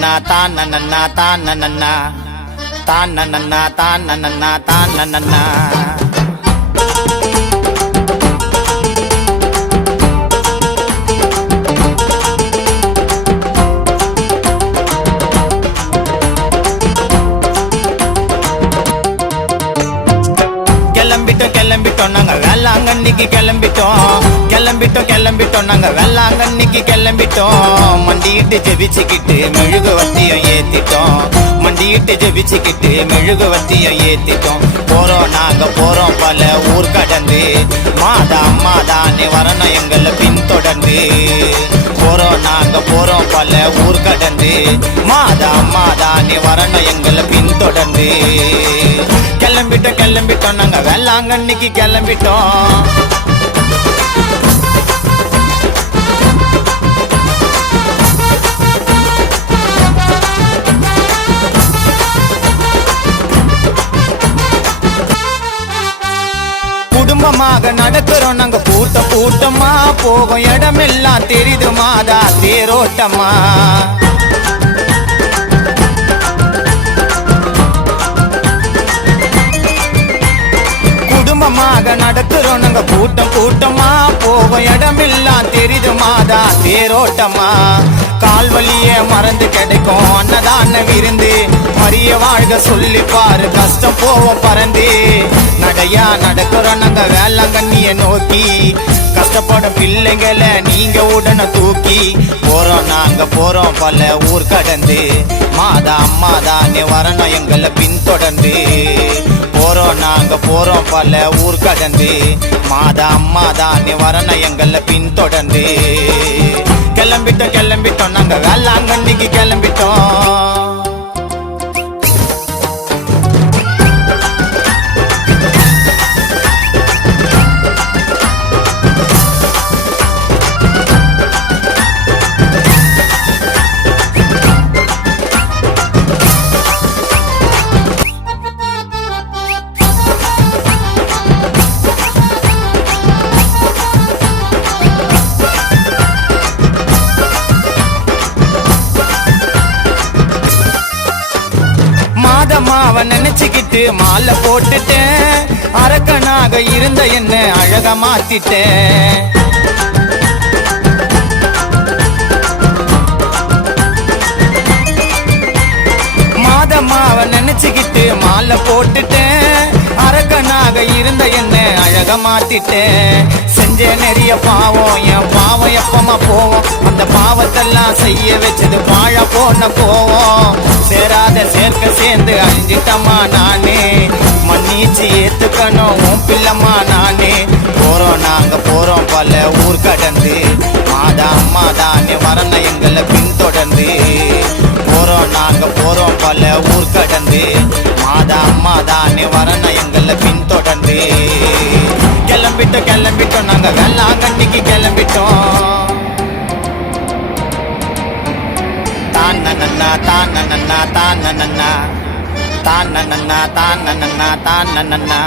நன்னா தான நன்னா தான நன்னா தான நன்னா தான நன்னா தான நன்னா கிளம்பிட்டோம் நாங்க வேளாங்கண்ணிக்கு கிளம்பிட்டோம் நாங்க வேளாங்கண்ணிக்கு கிளம்பிட்டோம் மண்டியிட்டு ஜெபிச்சுக்கிட்டு மெழுகுவர்த்தியம் ஏத்திட்டோம் போறோம் பல ஊர் கடந்து மாதானே வரணும் எங்களை பின்தொடர்ந்து போறோம் பல ஊர் கடந்து மாதானே வரணும் எங்களை பின்தொடர்ந்து கிளம்பிட்டோம் நாங்க வேளாங்கண்ணிக்கு கிளம்பிட்டோம் குடும்பமாக நடக்கிறோம் நாங்க கூட்டமா போகும் இடமெல்லாம் தெரியுது மாதா தேரோட்டமா குடும்பமாக நடக்கிறோம் நாங்க கூட்டமா போகும் இடமெல்லாம் தெரியுது மாதா தேரோட்டமா கால்வழியே மறந்து கிடைக்கும் அன்னதான விருந்து மரிய வாழ்க சொல்லி பாரு கஷ்டம் போவோம் பறந்து நடையா நடக்கிறோம் நாங்க வேளாங்கண்ணிய நோக்கி கஷ்டப்படும் பிள்ளைங்களை நீங்க உடனே தூக்கி போறோம் பல ஊர் கடந்து மாதானே வரணும் எங்களை பின்தொடர்ந்து போறோம் பல ஊர் கடந்து மாதானே வரணும் எங்களை பின்தொடர்ந்து கிளம்பிட்டோம் நாங்க வேளாங்கண்ணிக்கு கிளம்பிட்டோம் மாதமாவ நினைச்சுக்கிட்டு மாலை போட்டுட்டேன் அரக்கனாக இருந்த என்ன அழகா மாத்திட்டேன் மாதமாவ நினைச்சுக்கிட்டு மாலை போட்டுட்டேன் அரக்கனாக இருந்த என்ன அழகா மாத்திட்டேன் செஞ்ச நிறைய பாவம் என் பாவம் எப்பமா போவோம் அந்த பாவத்தெல்லாம் செய்ய வச்சது வாழ போன போவோம் சேராத சேர்க்க சேர்ந்து அழிஞ்சிட்டமா நானே மன்னிச்சு ஏத்துக்கணும் உன் பிள்ளமா நானே போறோம் பல ஊர் கடந்து மாதானே வரணும் எங்களை பின்தொடர்ந்து போறோம் பல ஊர் கடந்து மாதானே வரணும் எங்களை பின்தொடர்ந்து கிளம்பிட்டோம் நாங்க வேளாங்கண்ணிக்கு கிளம்பிட்டோம் தான நன்னா தான நன்னா தான நன்னா தான நன்னா தான நன்னா தான நன்னா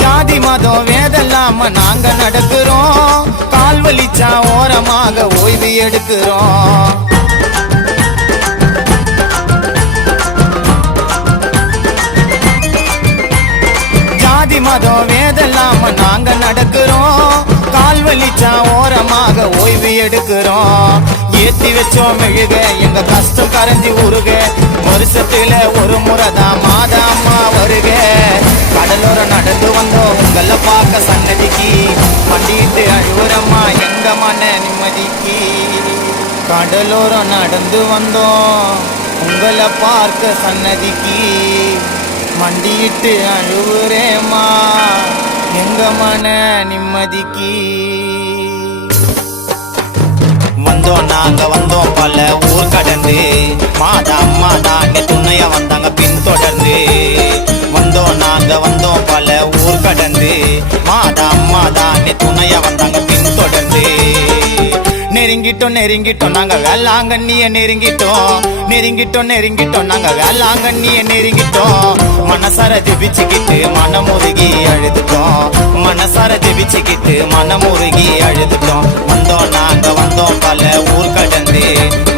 ஜாதி மதம் வேதல்லாம நாங்க நடக்கிறோம் கால் வலிச்சா ஓரமாக ஓய்வு எடுக்கிறோம் மதம் வேதல்லாம நாங்க நடக்கிறோம் கால் வலிச்சா ஓரமாக ஓய்வு எடுக்கிறோம் ஏத்தி வச்சோம் மெழுக எங்க கஷ்டம் கரைஞ்சி உருக வருஷத்துல ஒரு முறைதான் மாதாம்மா வருக கடலோரம் நடந்து வந்தோம் உங்களை பார்க்க சன்னதிக்கு மண்டிட்டு அழுவுறம்மா எங்க மன நிம்மதிக்கு கடலோரம் நடந்து வந்தோம் உங்களை பார்க்க சன்னதிக்கு மண்டியிட்டு அழுவுறேமா எங்க மன நிம்மதிக்கு வந்தோம் பல ஊர் கடந்து மாதானே துணையா வந்தாங்க பின்தொடர்ந்து வந்தோம் பல ஊர் கடந்து மாதானே துணையா வந்தாங்க பின்தொடர்ந்து நெருங்கிட்டோம் நாங்க வேளாங்கண்ணிய நெருங்கிட்டோம் நாங்க வேளாங்கண்ணிய நெருங்கிட்டோம் மனசார ஜெபிச்சுக்கிட்டு மனமுருகி அழுதுட்டோம் வந்தோம் நாங்க வந்தோம் பல ஊர் கடந்து